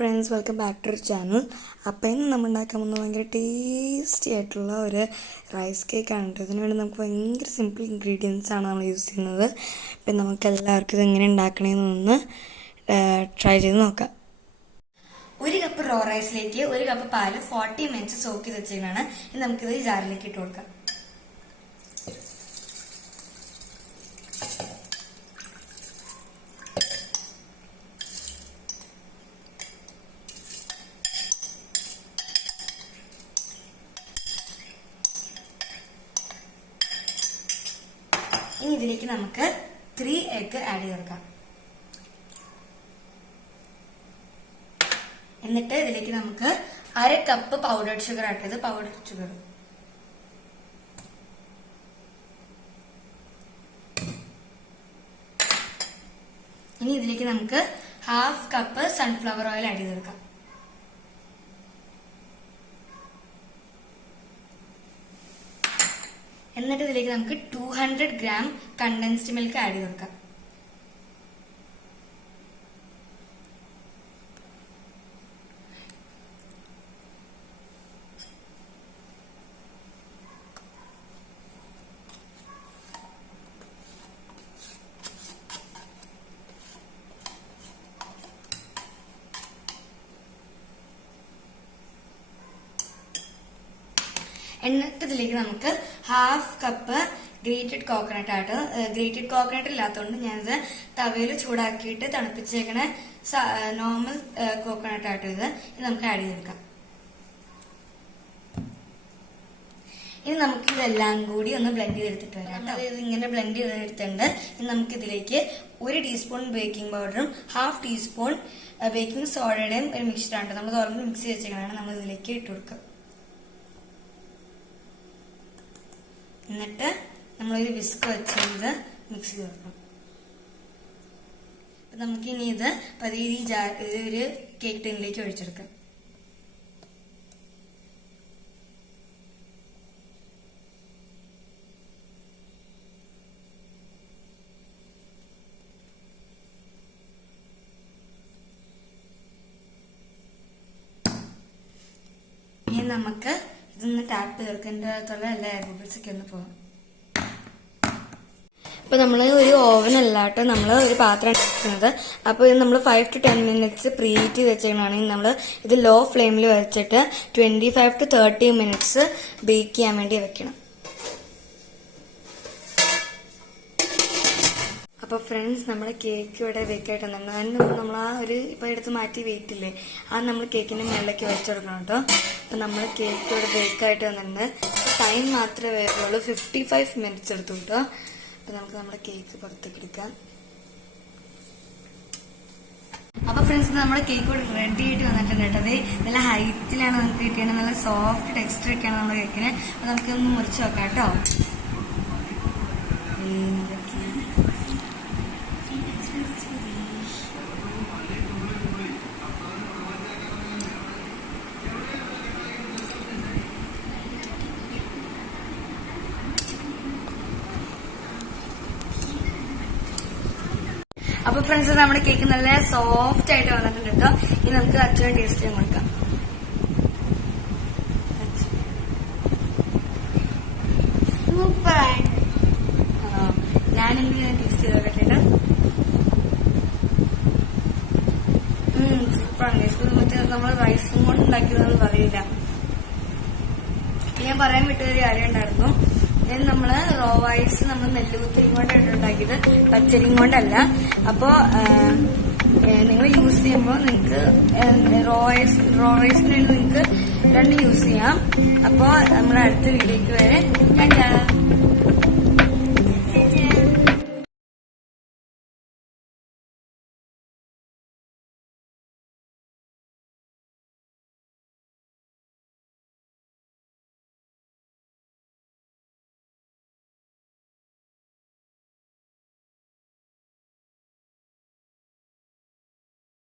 Friends welcome back to channel appam ഇന്ന് നമ്മൾ ഉണ്ടാക്കാൻ പോകുന്നത് ഭയങ്കര ടേസ്റ്റി ആയിട്ടുള്ള ഒരു റൈസ് കേക്കാണ് കേട്ടോ. ഇതിന് വേണ്ടി നമുക്ക് ഭയങ്കര സിമ്പിൾ ഇൻഗ്രീഡിയൻസ് ആണ് നമ്മൾ യൂസ് ചെയ്യുന്നത്. ഇപ്പം നമുക്ക് എല്ലാവർക്കും ഇത് എങ്ങനെ ഉണ്ടാക്കണമെന്നൊന്ന് ട്രൈ ചെയ്ത് നോക്കാം. ഒരു കപ്പ് റോ റൈസിലേക്ക് ഒരു കപ്പ് പാൽ ഫോർട്ടി മിനിറ്റ്സ് സോക്ക് ചെയ്ത് ഇനി നമുക്കിത് ജാറിലേക്ക് ഇട്ട് കൊടുക്കാം. ഇനി ഇതിലേക്ക് നമുക്ക് ത്രീ എഗ് ആഡ് കൊടുക്കാം എന്നിട്ട് ഇതിലേക്ക് നമുക്ക് അര കപ്പ് പൗഡർഡ് ഷുഗർ ചെയ്ത് പൗഡർഡ് ഷുഗർ ഇനി ഇതിലേക്ക് നമുക്ക് half cup sunflower oil add ചെയ്ത് എന്നിട്ട് ഇതിലേക്ക് നമുക്ക് two hundred gram condensed milk add ചെയ്ത് കൊടുക്കാം. എന്നിട്ട് ഇതിലേക്ക് നമുക്ക് ഹാഫ് കപ്പ് ഗ്രേറ്റഡ് കോക്കനട്ട് ആട്ട് ഗ്രേറ്റഡ് കോക്കനട്ട് ഇല്ലാത്തതുകൊണ്ട് ഞാനിത് തവയിൽ ചൂടാക്കിയിട്ട് തണുപ്പിച്ചേക്കണ നോർമൽ കോക്കനട്ട് ആട്ട് ഇത്. ഇത് നമുക്ക് ആഡ് ചെയ്തെടുക്കാം ഇനി നമുക്ക് ഇതെല്ലാം കൂടി ഒന്ന് ബ്ലെൻഡ് ചെയ്തെടുത്തിട്ട് വരാം ഇത് ഇങ്ങനെ ബ്ലെൻഡ് ചെയ്തെടുത്തിട്ടുണ്ട്. ഇനി നമുക്ക് ഇതിലേക്ക് ഒരു ടീസ്പൂൺ ബേക്കിംഗ് പൗഡറും ഹാഫ് ടീസ്പൂൺ ബേക്കിംഗ് സോഡയുടെയും ഒരു മിക്സ്ചറാണ് നമ്മൾ തുറന്ന് മിക്സ് ചെയ്ത് വെച്ചേക്കാണ് നമ്മൾ ഇതിലേക്ക് ഇട്ട് കൊടുക്കുക. എന്നിട്ട് നമ്മളൊരു വിസ്ക് വെച്ച് ഇത് മിക്സ് ചെയ്ത് കൊടുക്കണം. അപ്പൊ നമുക്ക് ഇനി ഇത് പതിയെ ജാ ഒരു കേക്ക് ടിന്നിലേക്ക് ഒഴിച്ചെടുക്കാം. നമുക്ക് ഇതൊന്ന് ടാപ്പ് തീർക്കേണ്ടതുള്ള എല്ലാ എയർ ബബിൾസ് ഒക്കെ ഒന്ന് പോകാം ഇപ്പൊ നമ്മൾ ഒരു ഓവൻ അല്ലാട്ടോ നമ്മൾ ഒരു പാത്രം എടുക്കുന്നത് അപ്പോൾ ഇത് നമ്മൾ ഫൈവ് ടു ടെൻ മിനിറ്റ്സ് ചെയ്ത് വെച്ചേക്കണമെങ്കിൽ നമ്മൾ ഇത് ലോ ഫ്ലെയിമിൽ വെച്ചിട്ട് twenty five to thirty minutes bake ചെയ്യാൻ വേണ്ടി വെക്കണം. അപ്പോൾ ഫ്രണ്ട്സ് നമ്മൾ കേക്ക് ഇവിടെ വെക്കായിട്ട് അതിന് നമ്മൾ ആ ഒരു ഇപ്പൊ എടുത്ത് മാറ്റി വെയിറ്റില്ലേ അത് നമ്മൾ കേക്കിന്റെ മേളിലേക്ക് വെച്ചെടുക്കണം കേട്ടോ. അപ്പൊ നമ്മൾ കേക്ക് ഇവിടെ ബേക്ക് ആയിട്ട് വന്നിട്ടുണ്ട്. ടൈം മാത്രമേ വരുള്ളൂ. ഫിഫ്റ്റി ഫൈവ് മിനിറ്റ്സ് എടുത്തു കേട്ടോ. അപ്പൊ നമുക്ക് നമ്മുടെ കേക്ക് പുറത്തേക്ക് എടുക്കാം. അപ്പൊ ഫ്രണ്ട്സ് നമ്മുടെ കേക്ക് ഇവിടെ റെഡി ആയിട്ട് വന്നിട്ടുണ്ട് കേട്ടോ. അത് നല്ല ഹൈറ്റിലാണ് നമുക്ക് കിട്ടിയത്. നല്ല സോഫ്റ്റ് ടെക്സ്റ്റർ ഒക്കെയാണ് നമ്മുടെ കേക്കിന് അപ്പൊ നമുക്കൊന്ന് മുറിച്ച് നോക്കാം കേട്ടോ. അപ്പൊ ഫ്രണ്ട്സ് നമ്മുടെ കേക്ക് നല്ല സോഫ്റ്റ് ആയിട്ട് വന്നിട്ടുണ്ട് കേട്ടോ ഇനി നമുക്ക് അച്ഛനും ടേസ്റ്റ് ചെയ്യാൻ കൊടുക്കാം. സൂപ്പറാണ് ആണോ? ഞാൻ ടേസ്റ്റ് ചെയ്ത് നോക്കട്ടെ സൂപ്പറാണ് ഇത് മറ്റേ നമ്മൾ റൈസും കൊണ്ട് ഉണ്ടാക്കിയതെന്ന് പറയില്ല. ഞാൻ പറയാൻ വിട്ടൊരു കാര്യം ഉണ്ടായിരുന്നു. ഇത് നമ്മൾ റോ റൈസ് നമ്മൾ നെല്ലുകുത്തരിയും കൊണ്ടാണ് ഉണ്ടാക്കിയത്. പച്ചരിയും കൊണ്ടല്ല അപ്പോ നിങ്ങൾ യൂസ് ചെയ്യുമ്പോൾ നിങ്ങൾക്ക് റോ വൈസ് റോ റൈസിന് വേണ്ടി നിങ്ങൾക്ക് രണ്ട് യൂസ് ചെയ്യാം. അപ്പോൾ നമ്മുടെ അടുത്ത വീഡിയോക്ക് വരെ ഞാൻ